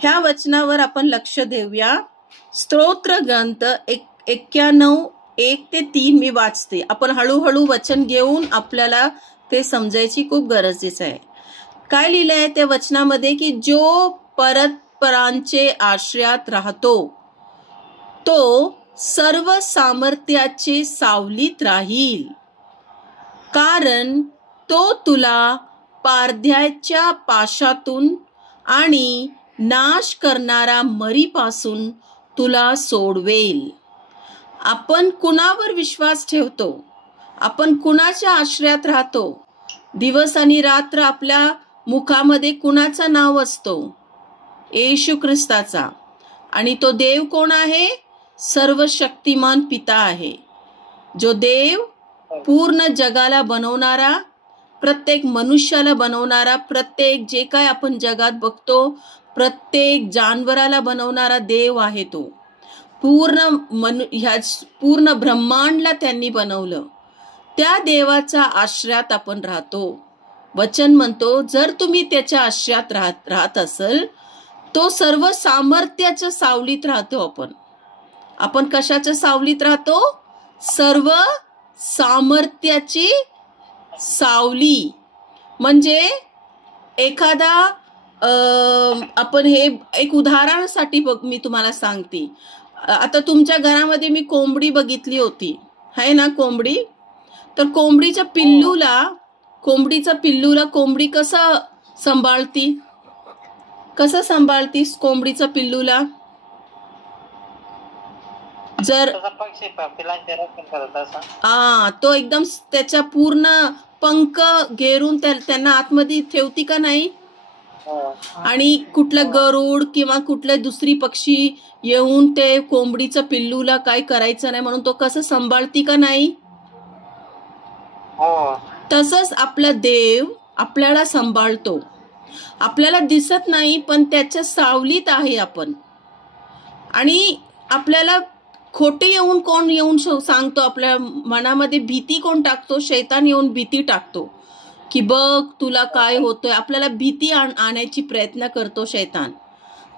ह्या वचनावर आपण लक्ष देऊया. स्तोत्र ग्रंथ 91:1-3 मी वाचते. आपण हळूहळू वचन घेऊन आपल्याला ते समजायची खूप गरजेचं आहे. काय लिहिलंय त्या वचनामध्ये की जो परस्परांचे आश्रयात राहतो तो सर्व सामर्थ्याचे सावलीत राहील, कारण तो तुला पारध्याच्या पाशातून आणि नाश करणारा मरीपासून तुला सोडवेल. आपण कुणावर विश्वास ठेवतो? आपण कुणाच्या आश्रयात राहतो? दिवस आणि रात्र आपल्या मुखामध्ये कुणाचं नाव असतो? येशू ख्रिस्ताचा. आणि तो देव कोण आहे? सर्वशक्तिमान पिता आहे. जो देव पूर्ण जगाला बनवणारा, प्रत्येक मनुष्याला बनवणारा, प्रत्येक जे काय आपण जगात बघतो प्रत्येक जानवराला बनवणारा देव आहे. तो पूर्ण ब्रह्मांडला त्यांनी बनवलं. त्या देवाच्या आश्रयात आपण राहतो. वचन म्हणतो जर तुम्ही त्याच्या आश्रयात राहत असेल तो सर्व सामर्थ्याच्या सावलीत राहतो. आपण कशाच्या सावलीत राहतो? सर्व सामर्थ्याची सावली. म्हणजे एखादा आपण हे एक उदाहरणासाठी मी तुम्हाला सांगते. आता तुमच्या घरामध्ये मी कोंबडी बघितली होती, आहे ना कोंबडी. तर कोंबडीच्या पिल्लूला कोंबडी कसं सांभाळतीस कोंबडीच्या पिल्लूला? जर तो एकदम त्याच्या पूर्ण पंख घेरून त्यांना आतमध्ये ठेवती का नाही? आणि कुठलं गरुड किंवा कुठले दुसरी पक्षी येऊन ते कोंबडीचं पिल्लूला काय करायचं नाही म्हणून तो कसं सांभाळती का नाही? तसंच आपला देव आपल्याला सांभाळतो. आपल्याला दिसत नाही पण त्याच्या सावलीत आहे आपण. आणि आपल्याला खोटे कोण येऊन सांगतो? आपल्या मनामध्ये भीती कोण टाकतो? शैतान येऊन भीती टाकतो की बघ तुला काय होतंय. आपल्याला भीती आणायची प्रयत्न करतो शैतान.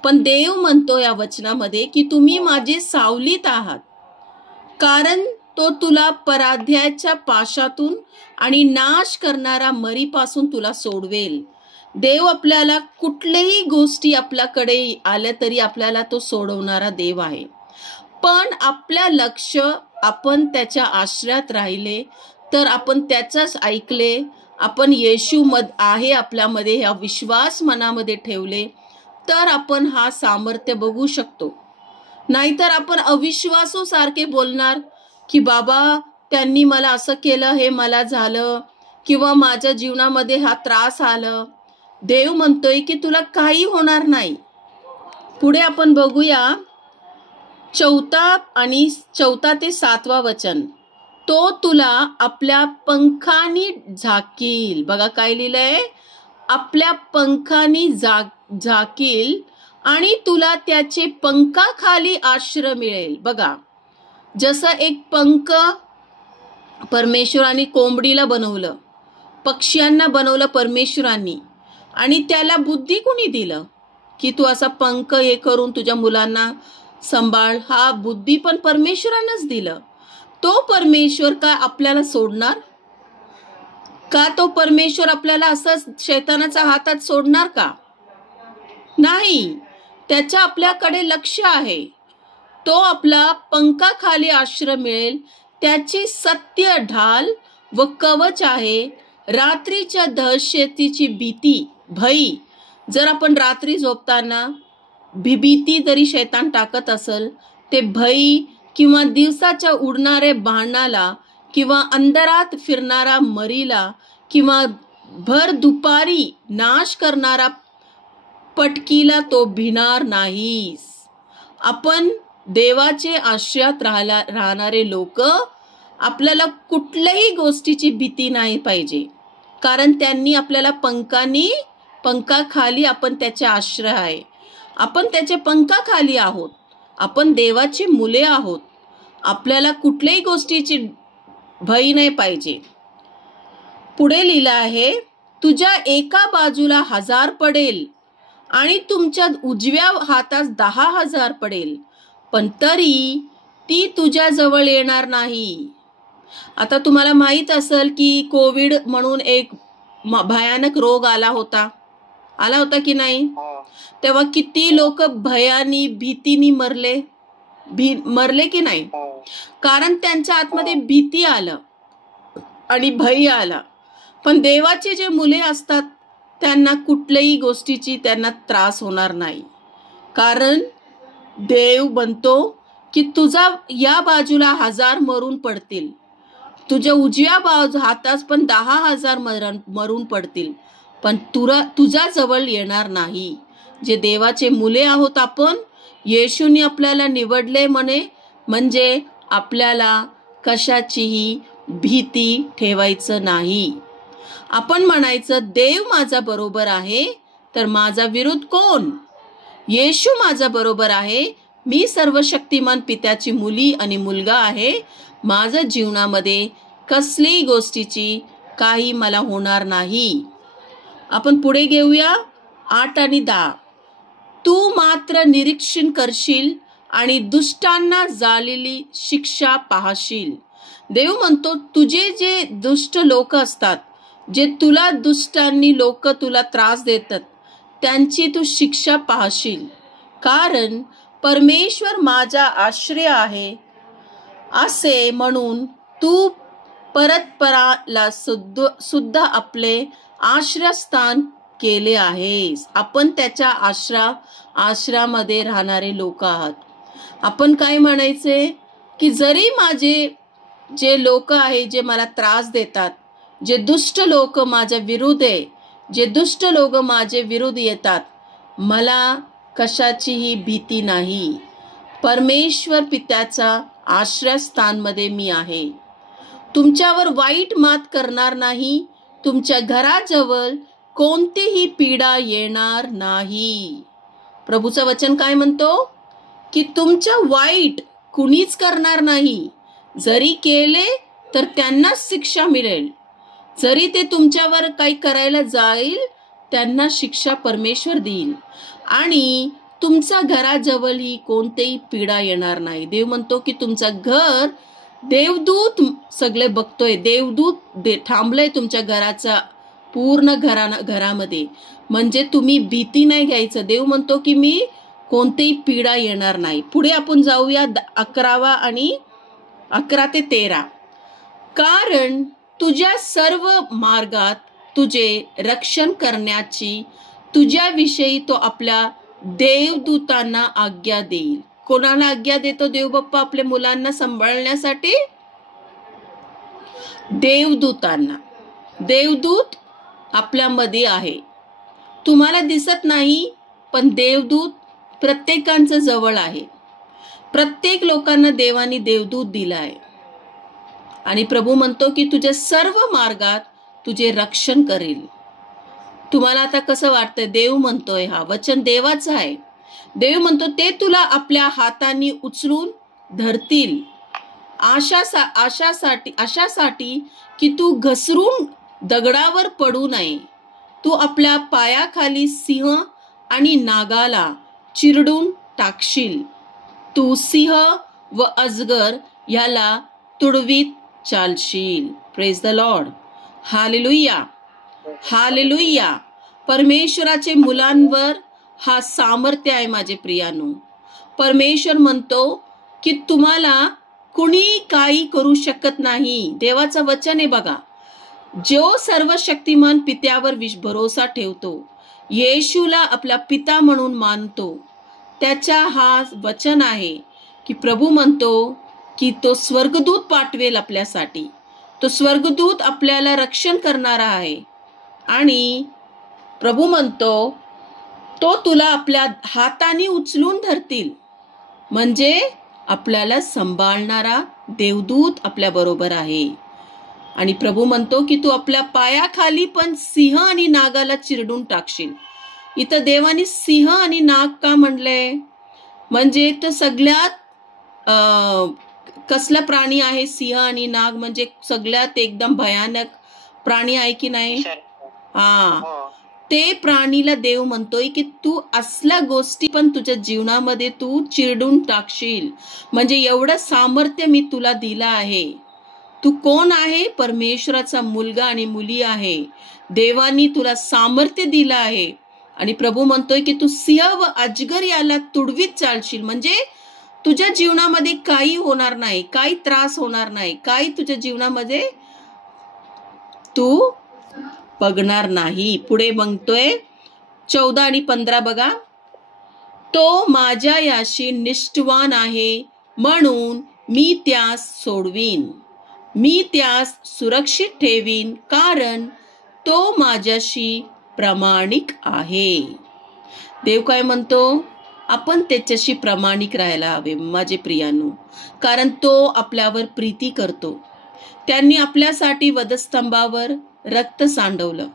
पण देव म्हणतो या वचनामध्ये की तुम्ही माझे सावलीत आहात, कारण तो तुला पराध्याच्या पाशातून आणि नाश करणारा मरीपासून तुला सोडवेल. देव आपल्याला कुठल्याही गोष्टी आपल्याकडे आल्या तरी आपल्याला तो सोडवणारा देव आहे. पण आपल्या लक्ष आपण त्याच्या आश्रयात राहिले तर आपण त्याचाच ऐकले, आपण येशू आहे आपल्यामध्ये ह्या विश्वास मनामध्ये ठेवले तर आपण हा सामर्थ्य बघू शकतो. नाहीतर आपण अविश्वासू सारखे बोलणार की बाबा त्यांनी मला असं केलं, हे मला झालं, किंवा माझ्या जीवनामध्ये हा त्रास आलं. देव म्हणतोय की तुला काही होणार नाही. पुढे आपण बघूया 4 ते 7 वचन. तो तुला आपल्या पंखानी झाकील. बघा काय लिहिलंय? आपल्या पंखानी झाकील आणि तुला त्याचे पंखाखाली आश्रय मिळेल. बघा जसं एक पंख परमेश्वराने कोंबडीला बनवलं, पक्ष्यांना बनवलं परमेश्वरांनी, आणि त्याला बुद्धी कोणी दिलं की तू असा पंख हे करून तुझ्या मुलांना सांभाळ. हा बुद्धी पण परमेश्वरानंच दिलं. तो परमेश्वर काय आपल्याला सोडणार का? तो परमेश्वर आपल्याला असं शैतानाच्या हातात सोडणार का? नाही. त्याच्या आपल्याकडे लक्ष आहे. तो आपला पंखाखाली आश्रय मिळेल. त्याची सत्य ढाल व कवच आहे. रात्रीच्या दहशतीची भय जर आपण रात्री झोपताना भीती जरी शैतान टाकत असेल, ते भय किंवा दिवसाच्या उडणाऱ्या बाणाला किंवा अंधारात फिरणारा मरीला किंवा भर दुपारी नाश करणारा पटकीला तो भिणार नाहीस. आपण देवाचे आश्रयात राहणारे लोक आपल्याला कुठल्याही गोष्टीची भीती नाही पाहिजे, कारण त्यांनी आपल्याला पंखाखाली आपण त्याचे आश्रय आहे. आपण त्याचे पंखाखाली आहोत. आपण देवाची मुले आहोत. आपल्याला कुठल्याही गोष्टीची भय नाही पाहिजे. पुढे लिहिलं आहे तुझ्या एका बाजूला 1000 पडेल आणि तुमच्या उजव्या हातात 10,000 पडेल, पण तरी ती तुझ्या जवळ येणार नाही. आता तुम्हाला माहित असेल की कोविड म्हणून एक भयानक रोग आला होता की नाही? तेव्हा किती लोक भयानी भीतीनी मरले की नाही? कारण त्यांच्या आतमध्ये भीती आलं आणि भय आला. पण देवाचे जे मुले असतात त्यांना कुठल्याही गोष्टीची त्यांना त्रास होणार नाही, कारण देव म्हणतो की तुझा या बाजूला 1000 मरून पडतील, तुझ्या उजव्या हातात पण 10,000 मरून पडतील, पण तुझा जवळ येणार नाही. जे देवाचे मुले आहोत आपण, येशूने आपल्याला निवडले म्हणजे आपल्याला कशाचीही भीती ठेवायचं नाही. आपण म्हणायचं देव माझा बरोबर आहे तर माझा विरोध कोण? येशू माझा बरोबर आहे, मी सर्वशक्तिमान पित्याची मुली आणि मुलगा आहे, माझ्या जीवनामध्ये कसलीही गोष्टीची काही मला होणार नाही. आपण पुढे घेऊया 8 आणि 10. तू मात्र निरीक्षण करशील आणि दुष्टांना झालेली शिक्षा पाहशील. देव म्हणतो तुझे जे दुष्ट लोक असतात, जे दुष्टांनी लोक तुला त्रास देतात, त्यांची तू शिक्षा पाहशील, कारण परमेश्वर माझा आश्रय आहे असे म्हणून तू परस्पराला सुद्धा आपले आश्रयस्थान केले आहेस. आपण त्याच्या आश्रयामध्ये राहणारे लोक आहात. आपण काय म्हणायचे की जरी माझे जे लोक आहे जे मला त्रास देतात, जे दुष्ट लोक माझ्या विरुद्ध आहे, जे दुष्ट लोक माझे विरुद्ध येतात, मला कशाचीही भीती नाही. परमेश्वर पित्याचा आश्रयस्थानमध्ये मी आहे. तुमच्यावर वाईट मात करणार नाही, तुमच्या घराजवळ कोणतीही पीडा येणार नाही. प्रभूचं वचन काय म्हणतो की तुमच्या वाईट कुणीच करणार नाही. जरी केले तर त्यांनाच शिक्षा मिळेल. जरी ते तुमच्यावर काही करायला जाईल, त्यांना शिक्षा परमेश्वर देईल आणि तुमच्या घराजवळही कोणतीही पीडा येणार नाही. देव म्हणतो की तुमचं घर देवदूत सगळे बघतोय, देवदूत थांबलंय तुमच्या घराचा पूर्ण घरामध्ये, म्हणजे तुम्ही भीती नाही घ्यायचं. देव म्हणतो की मी कोणतीही पीडा येणार नाही. पुढे आपण जाऊया 11 ते 13. कारण तुझ्या सर्व मार्गात तुझे रक्षण करण्याची तुझ्याविषयी तो आपल्या देवदूतांना आज्ञा देईल. कोणाला आज्ञा देतो देव बाप्पा आपल्या मुलांना सांभाळण्यासाठी? देवदूतांना. देवदूत आपल्यामध्ये आहे, तुम्हाला दिसत नाही, पण देवदूत प्रत्येकांच्या जवळ आहे. प्रत्येक लोकांना देवाने देवदूत दिला आहे आणि प्रभू म्हणतो की तुझ्या सर्व मार्गात तुझे रक्षण करेल. तुम्हाला आता कसं वाटतंय? देव म्हणतोय, हा वचन देवाचं आहे. देव म्हणतो ते तुला आपल्या हाताने उचलून धरतील, अशासाठी की तू घसरून दगडावर पडू नये. तू आपल्या पायाखाली सिंह आणि नागाला चिरडून टाकशील. तू सिंह व अजगर याला तुडवीत चालशील. Praise the lord. Hallelujah, hallelujah. परमेश्वराचे मुलांवर हा सामर्थ्य आहे माझे प्रियानो. परमेश्वर म्हणतो की तुम्हाला कुणी काही करू शकत नाही. देवाचं वचन आहे बघा, जो सर्वशक्तिमान पित्यावर भरोसा ठेवतो, येशूला आपला पिता म्हणून मानतो, त्याच्या हा वचन आहे की प्रभू म्हणतो की तो स्वर्गदूत पाठवेल आपल्यासाठी. तो स्वर्गदूत आपल्याला रक्षण करणारा आहे आणि प्रभू म्हणतो तो तुला आपल्या हाताने उचलून धरतील, म्हणजे आपल्याला सांभाळणारा देवदूत आपल्या बरोबर आहे. आणि प्रभू म्हणतो की तू आपल्या पायाखाली पण सिंह आणि नागाला चिरडून टाकशील. इथं देवाने सिंह आणि नाग का म्हणलंय? म्हणजे तो सगळ्यात कसला प्राणी आहे? सिंह आणि नाग म्हणजे सगळ्यात एकदम भयानक प्राणी आहे की नाही? हा. ते प्राणीला देव म्हणतोय की तू असल्या गोष्टी पण तुझ्या जीवनामध्ये तू चिरडून टाकशील. म्हणजे एवढं सामर्थ्य मी तुला दिलं आहे. तू कोण आहे? परमेश्वराचा मुलगा आणि मुली आहे. देवानी तुला सामर्थ्य दिलं आहे. आणि प्रभू म्हणतोय की तू सिंह व अजगर याला तुडवीत चालशील. म्हणजे तुझ्या जीवनामध्ये काही होणार नाही, काही त्रास होणार नाही, काही तुझ्या जीवनामध्ये तू बघणार नाही. पुढे म्हणतोय 14 आणि 15 बघा. तो माझ्या याशी निष्ठावान आहे म्हणून मी त्यास सोडवीन. मी त्यास सुरक्षित ठेवीन कारण तो माझ्याशी प्रामाणिक आहे. देव काय म्हणतो? आपण त्याच्याशी प्रामाणिक राहायला हवे माझे प्रियांनो, कारण तो आपल्यावर प्रीती करतो. त्यांनी आपल्यासाठी वधस्तंभावर रक्त सांडवलं.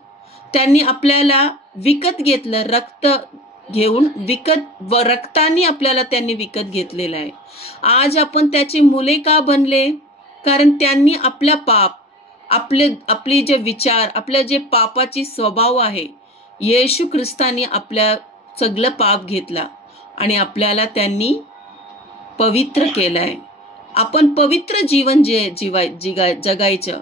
त्यांनी आपल्याला विकत घेतलं. रक्त घेऊन रक्ताने आपल्याला त्यांनी विकत घेतलेलं आहे. आज आपण त्याची मुले का बनले? कारण त्यांनी आपला पाप, आपले जे विचार, आपलं जे पापाची स्वभाव आहे, येशू ख्रिस्तानी आपल्या सगळं पाप घेतला आणि आपल्याला त्यांनी पवित्र केलंय. आपण पवित्र जीवन जगायचं.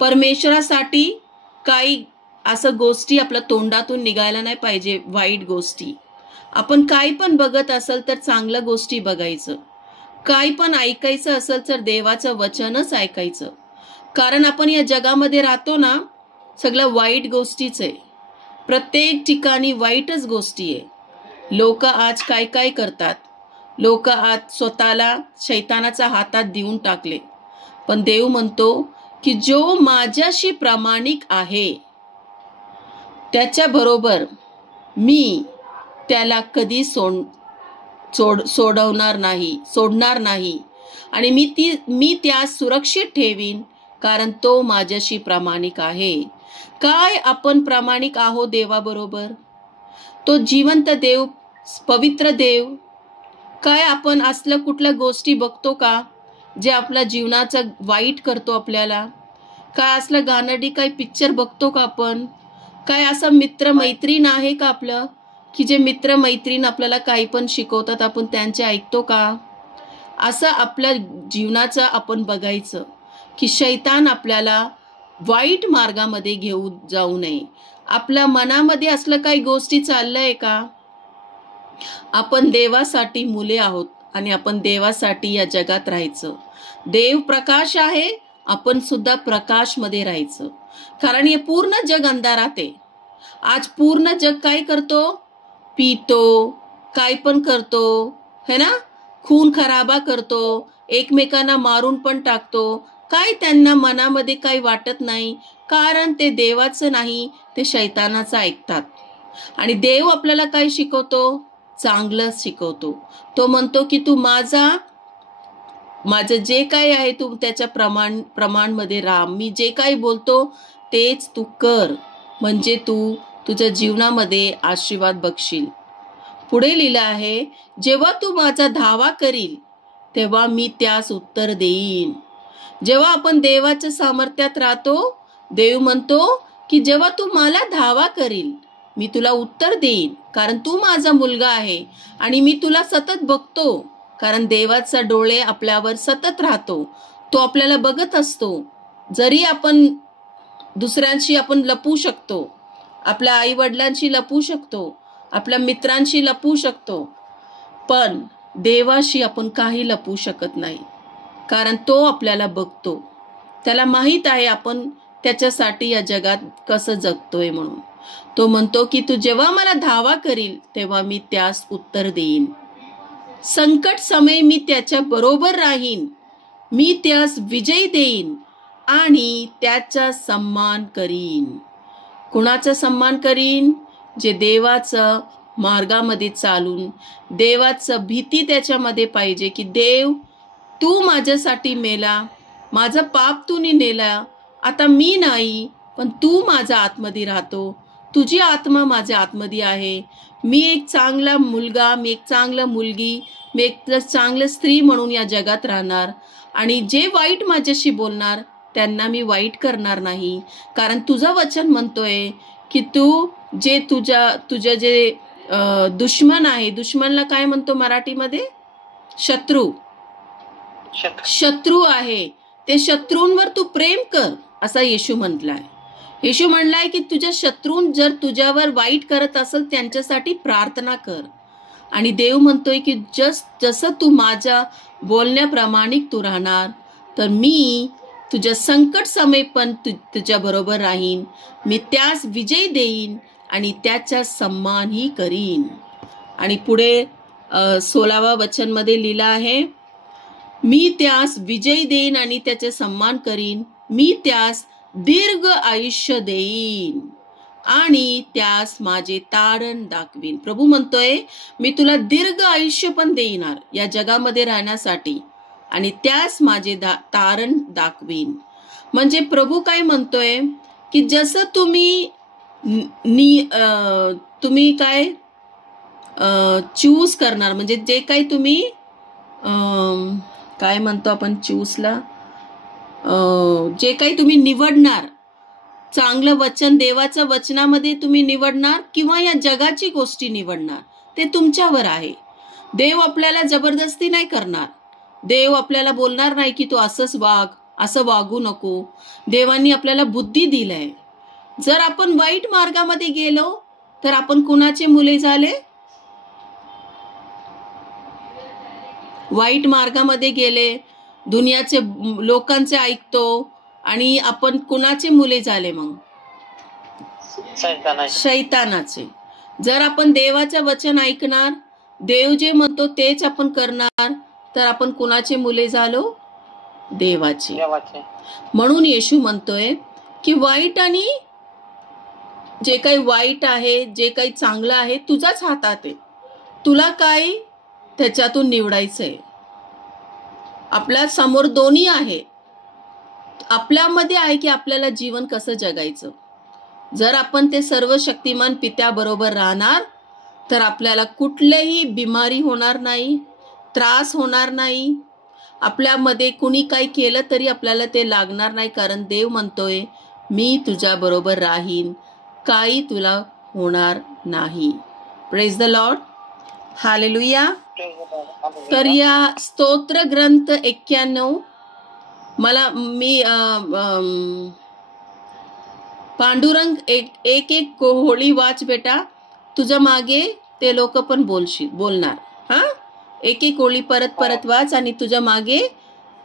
परमेश्वरासाठी काही असं गोष्टी आपल्या तोंडातून निघायला नाही पाहिजे, वाईट गोष्टी. आपण काही पण बघत असेल तर चांगल्या गोष्टी बघायचं. काही पण ऐकायचं असेल तर देवाचं वचनच ऐकायचं. कारण आपण या जगामध्ये राहतो ना, सगळं वाईट गोष्टीच आहे. प्रत्येक ठिकाणी वाईटच गोष्टी आहे. लोक आज काय काय करतात. लोक आज स्वतःला शैतानाच्या हातात देऊन टाकले. पण देव म्हणतो की जो माझ्याशी प्रामाणिक आहे त्याच्याबरोबर मी त्याला कधी सोडणार नाही आणि मी त्यास सुरक्षित ठेवीन कारण तो माझ्याशी प्रामाणिक आहे. काय आपण प्रामाणिक आहोत देवाबरोबर? तो जिवंत देव, पवित्र देव. काय आपण असलं कुठल्या गोष्टी बघतो का जे आपल्या जीवनाचं वाईट करतो आपल्याला? काय असलं गाणडी काही पिक्चर बघतो का आपण? काय असं मित्र मैत्रीण आहे का आपलं की जे मित्र मैत्रीण आपल्याला काही पण शिकवतात, आपण त्यांचे ऐकतो का? असं आपल्या जीवनाचं आपण बघायचं की शैतान आपल्याला वाईट मार्गामध्ये घेऊन जाऊ नये. आपल्या मनामध्ये असलं काही गोष्टी चाललंय का? आपण देवासाठी मुले आहोत आणि आपण देवासाठी या जगात राहायचं. देव प्रकाश आहे, आपण सुद्धा प्रकाशमध्ये राहायचं. कारण हे पूर्ण जग अंधारात आहे. आज पूर्ण जग काय करतो? पितो, काय पण करतो, है ना? खून खराबा करतो, एकमेकांना मारून पण टाकतो. काय त्यांना मनामध्ये काही वाटत नाही, कारण ते देवाचं नाही, ते शैतानाचं ऐकतात. आणि देव आपल्याला काय शिकवतो? चांगलं शिकवतो. तो म्हणतो की तू माझं जे काय आहे तू त्याच्या प्रमाणमध्ये राहा. मी जे काही बोलतो तेच तू कर, म्हणजे तू तुझ्या जीवनामध्ये आशीर्वाद बघशील. पुढे लिहिलं आहे, जेव्हा तू माझा धावा करील तेव्हा मी त्यास उत्तर देईन. जेव्हा आपण देवाच्या सामर्थ्यात राहतो, देव म्हणतो की जेव्हा तू मला धावा करील मी तुला उत्तर देईन, कारण तू माझा मुलगा आहे आणि मी तुला सतत बघतो. कारण देवाचा डोळे आपल्यावर सतत राहतो. तो आपल्याला बघत असतो. जरी आपण दुसऱ्यांशी आपण लपू शकतो, आपल्या आई वडिलांशी लपू शकतो, आपल्या मित्रांशी लपू शकतो, पण देवाशी आपण काही लपू शकत नाही. कारण तो आपल्याला बघतो. त्याला माहित आहे आपण त्याच्यासाठी या जगात कसं जगतोय म्हणून. तो म्हणतो की तू जेव्हा मला धावा करील तेव्हा मी त्यास उत्तर देईन. संकट समय मी त्याच्या बरोबर राहीन. मी त्यास विजय देईन आणि त्याचा सन्मान करीन. कुणाचा सन्मान करीन? जे देवाचं मार्गामध्ये चालून, देवाचं भीती त्याच्यामध्ये पाहिजे की देव तू माझ्यासाठी मेला, माझं पाप तूने नेला, आता मी नाही पण तू माझ्या आतमध्ये राहतो, तुझी आत्मा माझ्या आतमध्ये आहे. मी एक चांगला मुलगा, मी एक चांगला मुलगी, मी एक चांगलं स्त्री म्हणून या जगात राहणार आणि जे वाईट माझ्याशी बोलणार त्यांना मी वाईट करणार नाही. कारण तुझं वचन म्हणतोय की तू जे तुझ्या जे दुश्मन आहे, दुश्मनला काय म्हणतो मराठीमध्ये? शत्रू. शत्रू आहे, ते शत्रूंवर तू प्रेम कर असा येशू म्हटलाय. येशू म्हणलाय की तुझ्या शत्रून जर तुझ्यावर वाईट करत असेल त्यांच्यासाठी प्रार्थना कर. आणि देव म्हणतोय की जसं तू माझ्या बोलण्याप्रमाणे तू राहणार तर मी तुझ्या संकट समय पण तुझ्या बरोबर राहीन. मी त्यास विजय देईन आणि त्याचा सन्मानही करीन. आणि पुढे 16व्या वचन मध्ये लिहिलं आहे, मी त्यास विजय देईन आणि त्याचे सन्मान करीन. मी त्यास दीर्घ आयुष्य देईन आणि त्यास माझे तारण दाखवीन. प्रभू म्हणतोय मी तुला दीर्घ आयुष्य पण देणार या जगामध्ये राहण्यासाठी आणि त्यास माझे तारण दाखवीन. म्हणजे प्रभू काय म्हणतोय की जसं तुम्ही काय चूज करणार, म्हणजे जे काही तुम्ही काय म्हणतो आपण चूजला, जे काही तुम्ही निवडणार, चांगलं वचन देवाचं वचनामध्ये तुम्ही निवडणार किंवा या जगाची गोष्टी निवडणार, ते तुमच्यावर आहे. देव आपल्याला जबरदस्ती नाही करणार. देव आपल्याला बोलणार नाही की तू असंच वाग, असं वागू नको. देवांनी आपल्याला बुद्धी दिलाय. जर आपण वाईट मार्गामध्ये गेलो तर आपण कुणाचे मुले झाले? वाईट मार्गामध्ये गेले, दुनियाचे लोकांचे ऐकतो आणि आपण कुणाचे मुले झाले? मग शैतानाचे. जर आपण देवाचं वचन ऐकणार, देव जे म्हणतो तेच आपण करणार, तर आपण कुणाचे मुले झालो? देवाचे. म्हणून येशू म्हणतोय की वाईट आणि जे काही वाईट आहे, जे काही चांगलं आहे, तुझ्याच हातात आहे. तुला काय त्याच्यातून निवडायचंय. आपल्या समोर दोन्ही आहे. आपल्यामध्ये आहे की आपल्याला जीवन कसं जगायचं. जर आपण ते सर्व शक्तिमान पित्या बरोबर राहणार तर आपल्याला कुठलीही बिमारी होणार नाही, त्रास होणार नाही. आपल्यामध्ये कुणी काही केलं तरी आपल्याला ते लागणार नाही, कारण देव म्हणतोय मी तुझ्या बरोबर राहीन, काही तुला होणार नाही. Praise the lord. हालेलुया. तर या स्तोत्र ग्रंथ 91 मला मी पांडुरंग एक होळी वाच बेटा, तुझ्या मागे ते लोक पण बोलणार. हा, एक ओळी परत वाच आणि तुझ्या मागे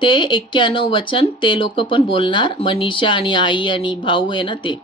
ते 91 वचन ते लोक पण बोलणार. मनीषा आणि आई आणि भाऊ आहे ना ते.